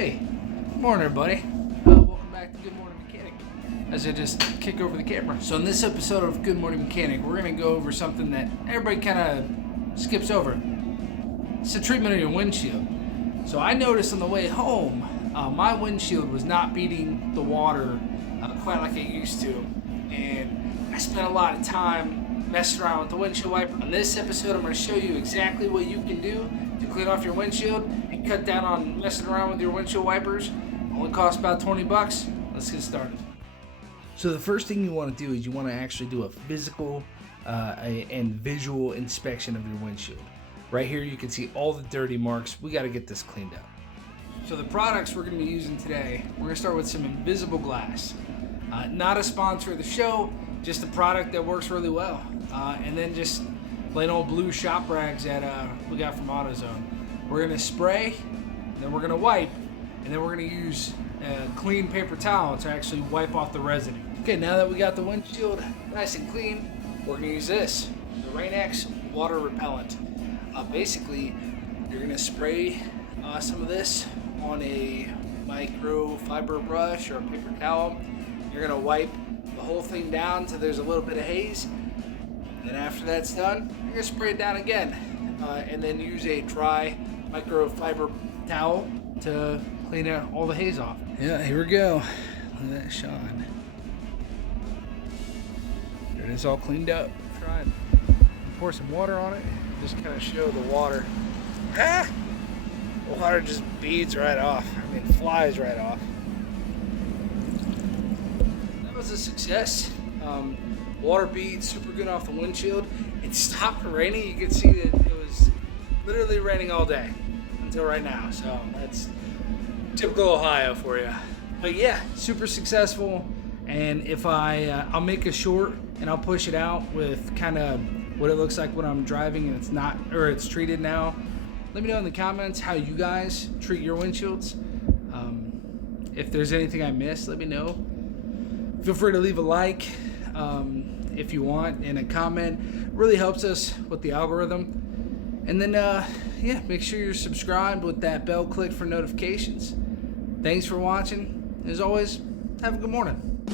Hey, good morning everybody. Welcome back to Good Morning Mechanic. As I just kick over the camera. So in this episode of Good Morning Mechanic, we're going to go over something that everybody kind of skips over. It's the treatment of your windshield. So I noticed on the way home, my windshield was not beating the water quite like it used to. And I spent a lot of time messing around with the windshield wiper. On this episode, I'm going to show you exactly what you can do to clean off your windshield and cut down on messing around with your windshield wipers. Only costs about 20 bucks. Let's get started. So the first thing you want to do is you want to actually do a physical and visual inspection of your windshield. Right here you can see all the dirty marks. We got to get this cleaned up. So the products we're going to be using today, we're going to start with some invisible glass. Not a sponsor of the show, just a product that works really well. And then just plain old blue shop rags that we got from AutoZone. We're going to spray, then we're going to wipe, and then we're going to use a clean paper towel to actually wipe off the residue. Okay, now that we got the windshield nice and clean, we're going to use this, the RainX water repellent. Basically, you're going to spray some of this on a microfiber brush or a paper towel. You're going to wipe the whole thing down until there's a little bit of haze. Then after that's done, you're going to spray it down again. And then use a dry microfiber towel to clean all the haze off. Yeah, here we go. Look at that shine. There it is, all cleaned up. Try and pour some water on it. Just kind of show the water. The water just beads right off. I mean, flies right off. That was a success. Water beads super good off the windshield. It stopped raining. You could see that it was literally raining all day until right now. So that's typical Ohio for you. But yeah, super successful. And if I'll make a short and I'll push it out with kind of what it looks like when I'm driving and it's not, or it's treated now. Let me know in the comments how you guys treat your windshields. If there's anything I missed, let me know. Feel free to leave a like if you want, and a comment. It really helps us with the algorithm. And then, yeah, make sure you're subscribed with that bell click for notifications. Thanks for watching. As always, have a good morning.